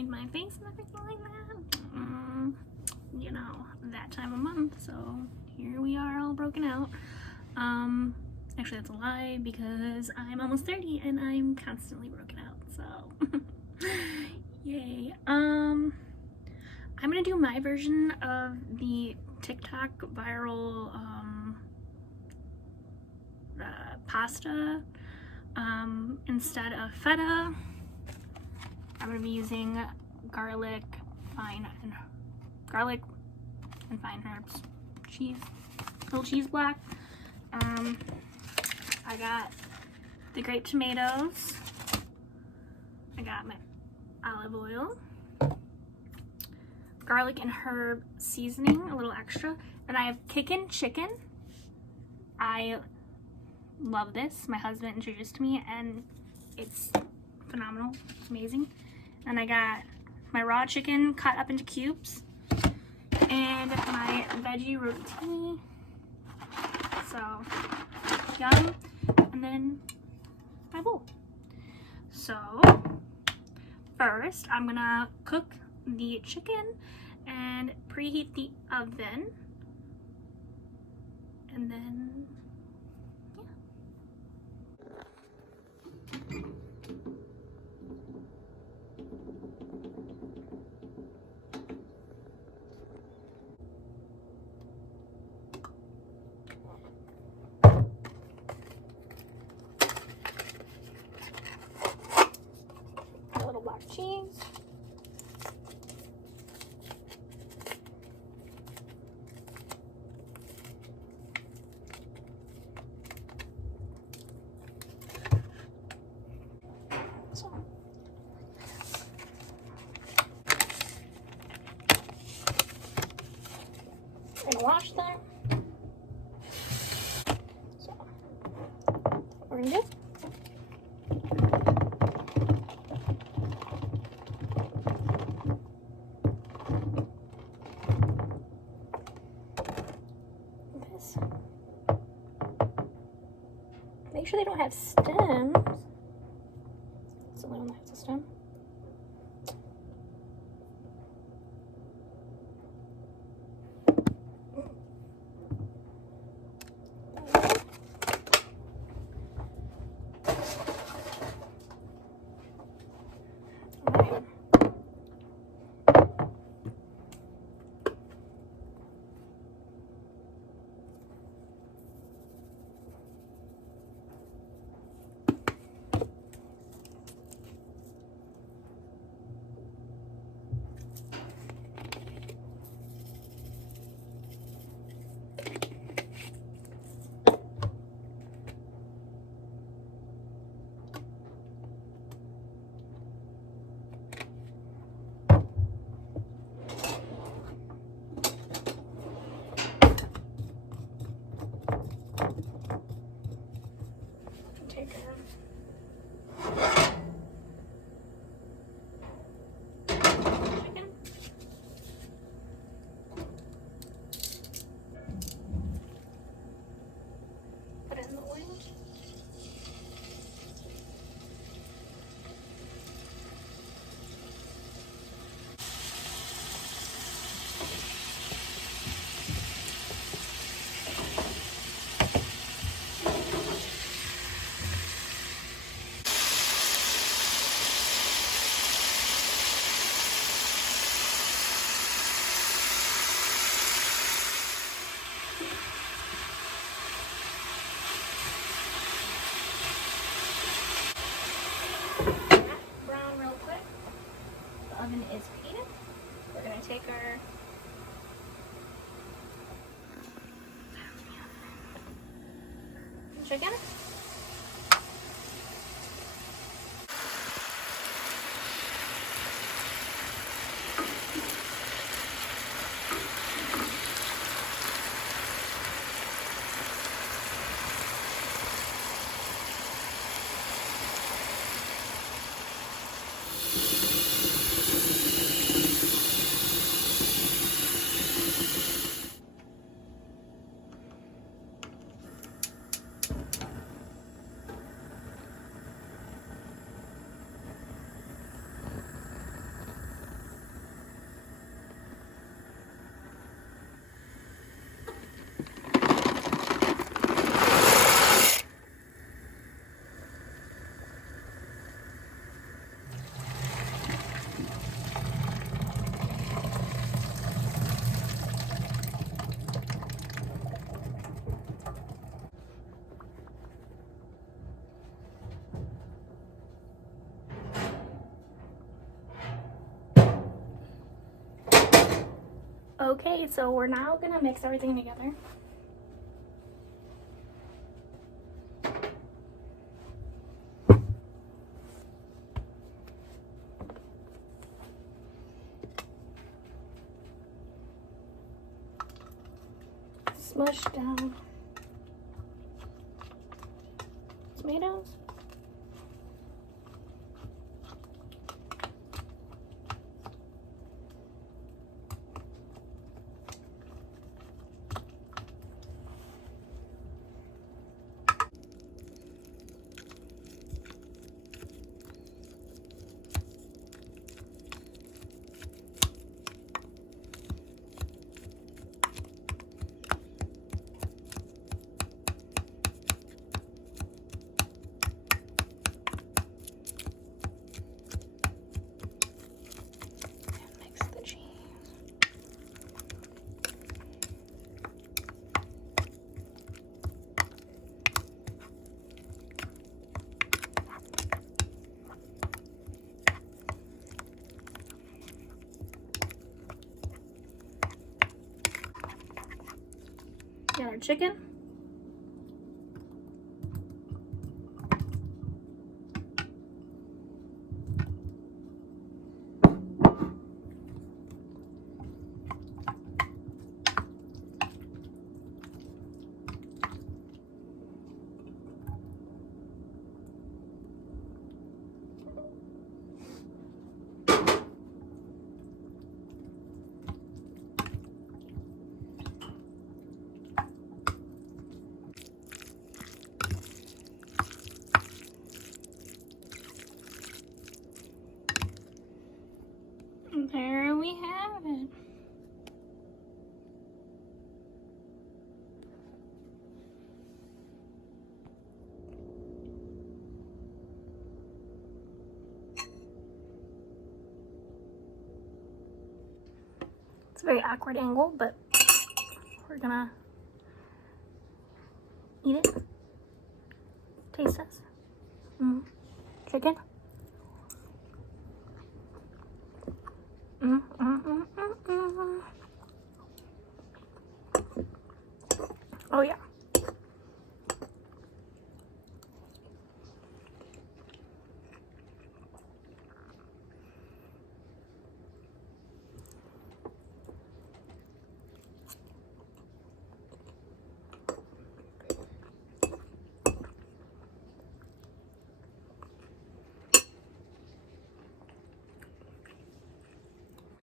behind my face and everything like that. You know, that time of month, so here we are all broken out. Actually that's a lie because I'm almost 30 and I'm constantly broken out, so yay. I'm gonna do my version of the TikTok viral pasta instead of feta. I'm gonna be using garlic and fine herbs, cheese, little cheese block. I got the grape tomatoes. I got my olive oil, garlic and herb seasoning, a little extra, and I have kickin' chicken. I love this. My husband introduced to me and it's phenomenal. It's amazing. And I got my raw chicken cut up into cubes and my veggie roti. So yum. And then my bowl. So first I'm gonna cook the chicken and preheat the oven, and then a little black cheese. I'm gonna wash that. So we're gonna do. This. Make sure they don't have stems. It's the only one that has a stem. Take her. Chicken. Put it in the oil. Brown real quick. The oven is heated. We're gonna take our chicken. Okay, so we're now gonna mix everything together. Smush down tomatoes. Mix the cheese. Got our chicken. There we have it. It's a very awkward angle, but we're gonna eat it. Taste this. Chicken. Oh yeah.